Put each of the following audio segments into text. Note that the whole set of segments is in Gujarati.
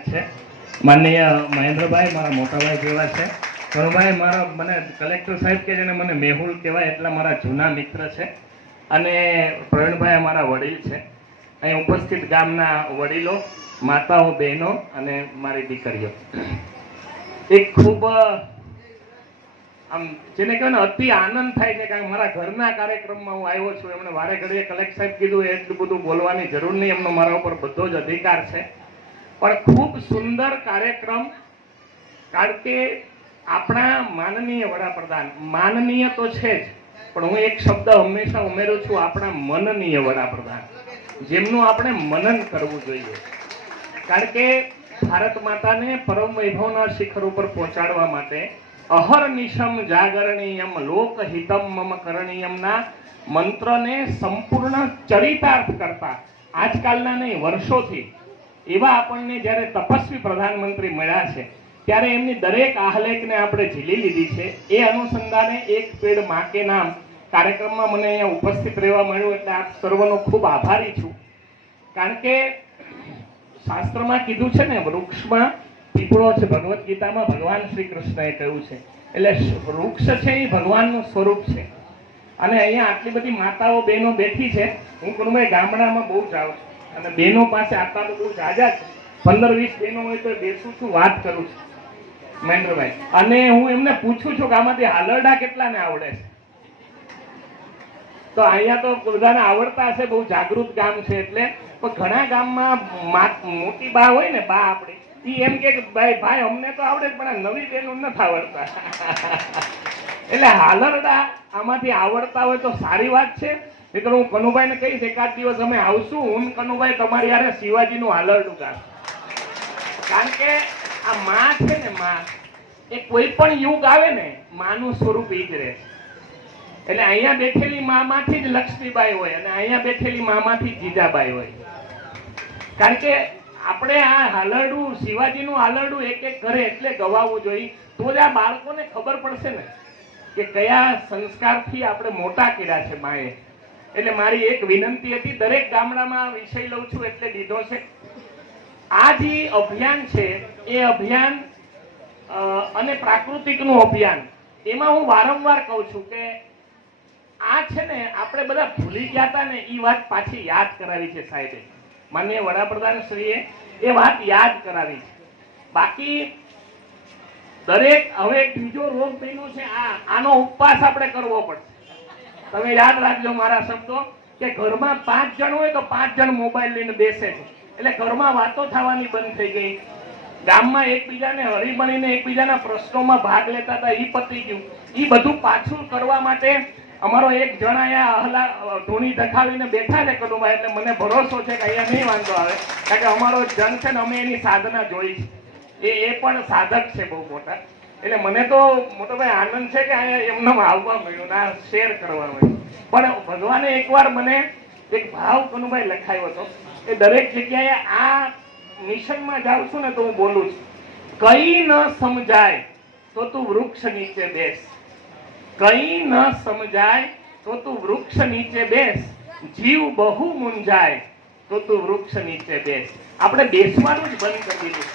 છે. માનનીય મહેન્દ્રભાઈ, મારા મોટાભાઈ જેવા છે. કનુભાઈ મારા મને કલેક્ટર સાહેબ કે જેને મને મેહુલ કહેવાય એટલા મારા જૂના મિત્ર છે. અને પ્રવીણભાઈ અમારા વડીલ છે. અહીં ઉપસ્થિત ગામના વડીલો, માતાઓ, બહેનો અને મારી દીકરીઓ. એક ખૂબ, આમ જેને કહેવાય ને, અતિ આનંદ થાય છે કારણ મારા ઘરના કાર્યક્રમમાં હું આવ્યો છું. એમણે વારે ઘડીએ કલેક્ટર સાહેબ કીધું એટલું બધું બોલવાની જરૂર નહીં. એમનો મારા ઉપર બધો જ અધિકાર છે. પણ ખૂબ સુંદર કાર્યક્રમ, કારણ કે આપણા માનનીય વડાપ્રધાન, માનનીય તો છે જ, પણ હું એક શબ્દ હંમેશા ઉમેરું છું, આપણા મનનીય વડાપ્રધાન, જેમનું આપણે મનન કરવું જોઈએ. કારણ કે ભારત માતાને પરમ વૈભવના શિખર ઉપર પહોંચાડવા માટે અહરનિશમ જાગરણીયમ લોકહિતમ મમ કરણીયમના મંત્રને સંપૂર્ણ ચરિતાર્થ કરતા, આજકાલના નહીં, વર્ષોથી એવા આપણને જ્યારે તપસ્વી પ્રધાનમંત્રી મળ્યા છે, ત્યારે એમની દરેક આહલેખને આપણે ઝીલી લીધી છે. એ અનુસંધાને એક પેડ માકે નામ કાર્યક્રમમાં મને અહીંયા ઉપસ્થિત રહેવા મળ્યું એટલે આપ સર્વનો ખૂબ આભારી છું. કારણ કે શાસ્ત્રમાં કીધું છે ને, વૃક્ષમાં પીપળો છે. ભગવદ્ ગીતામાં ભગવાન શ્રી કૃષ્ણએ કહ્યું છે. એટલે વૃક્ષ છે એ ભગવાનનું સ્વરૂપ છે. અને અહીંયા આટલી બધી માતાઓ, બહેનો બેઠી છે. હું કુણભાઈ ગામડામાં બહુ જાઉં છું. અને બહેનો પાસે આટલા તો બહુ જાજા છે. પંદર વીસ બહેનો હોય તો બેસું છું, વાત કરું છું. મહેન્દ્રભાઈ, અને હું એમને પૂછું છું કે આમાંથી હાલરડા કેટલાને આવડે છે? તો અહીંયા તો બધાને આવડતા હશે, બહુ જાગૃત ગામ છે એટલે. પણ ઘણા ગામમાં મોટી બા હોય ને, બા આપણી, ઈ એમ કે ભાઈ ભાઈ, અમને તો આવડે પણ આ નવી બહેનો નથી આવડતા. એટલે હાલરડા આમાંથી આવડતા હોય તો સારી વાત છે નહીં હું કનુભાઈને કહીશ, એકાદ દિવસ અમે આવશું. હું કનુભાઈ, તમારી યારે શિવાજીનું હાલરડું ગાશ કારણ કે આ માં છે ને માં, એ કોઈ પણ યુગ આવે ને, માનું સ્વરૂપ એ જ રહે એટલે અહીંયા બેઠેલી મામાંથી જ લક્ષ્મીબાઈ હોય અને અહીંયા બેઠેલી મામાંથી જીજાબાઈ હોય. કારણ કે આપણે આ હાલરડું, શિવાજીનું હાલરડું એક એક કરે એટલે ગવાવવું જોઈએ. તો જ આ બાળકોને ખબર પડશે ને કે કયા સંસ્કારથી આપણે મોટા કર્યા છે માએ. એટલે મારી એક વિનંતી હતી, દરેક ગામડામાં વિષય લઉં છું એટલે લીધો છે. આ જે અભિયાન છે, એ અભિયાન અને પ્રાકૃતિકનું અભિયાન, એમાં હું વારંવાર કહું છું કે આ છે ને, આપણે બધા ભૂલી ગયા હતા ને એ વાત પાછી યાદ કરાવી છે સાહેબે. માનનીય વડાપ્રધાન શ્રીએ એ વાત યાદ કરાવી છે. બાકી દરેક, હવે બીજો રોગ બન્યો છે, આ, આનો ઉપવાસ આપણે કરવો પડશે. તમે યાદ રાખજો મારા શબ્દો, કે ઘરમાં પાંચ જણ હોય તો પાંચ જણ મોબાઈલ લઈને બેસે છે. એટલે ઘરમાં વાતો થવાની બંધ થઈ ગઈ. ગામમાં એકબીજાને હળીમળીને એકબીજાના પ્રશ્નોમાં ભાગ લેતા હતા એ પતી ગયું. એ બધું પાછું કરવા માટે અમારો એક જણ અહીંયા અહલા ધૂણી ધખાવીને બેઠા છે કનુભાઈ, એટલે મને ભરોસો છે કે અહીંયા નહીં વાંધો આવે. કારણ કે અમારો જન છે ને, અમે એની સાધના જોઈ છે. એ એ પણ સાધક છે બહુ મોટા. એટલે મને તો મોટો ભાઈ આનંદ છે કે અહીંયા એમને આવવા મળ્યું ને શેર કરવા મળ્યું. પણ ભગવાને એકવાર મને એક ભાવ કનુભાઈ લખાયો હતો એ દરેક જગ્યાએ આ મિશનમાં જાઉં છું ને તો હું બોલું છું. કઈ ન સમજાય તો તું વૃક્ષ નીચે બેસ. કઈ ન સમજાય તો તું વૃક્ષ નીચે બેસ. જીવ બહુ મુંજાય તો તું વૃક્ષ નીચે બેસ. આપણે બેસવાનું જ બંધ કરી દીધું.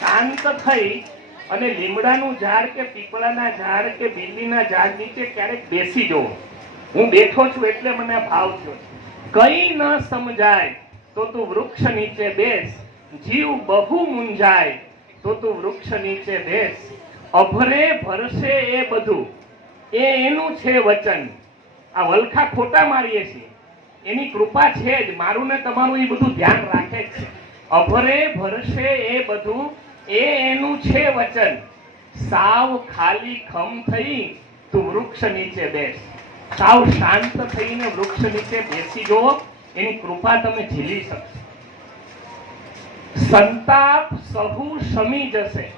શાંત થઈ અને લીમડાનું ઝાડ કે પીપળાના ઝાડ કે બીલીના ઝાડ નીચે ક્યારેક બેસી જવો. હું બેઠો છું એટલે મને ભાવ થયો કઈ ન સમજાય તો તું વૃક્ષ નીચે બેસ. જીવ બહુ મુંજાય તો તું વૃક્ષ નીચે બેસ. અભરે ભરશે એ બધું. એ એનું છે વચન. આ વલખા ખોટા મારીએ છીએ. એની કૃપા છે જ. મારું ને તમારું એ બધું ધ્યાન રાખે છે. અભરે ભરશે એ બધું એ એનું છે વચન. સાવ ખાલી ખમ થઈ તું વૃક્ષ નીચે બેસ. સાવ શાંત થઈને વૃક્ષ નીચે બેસી જુઓ એની કૃપા તમે ઝીલી શકશો. સંતાપ સહુ શમી જશે.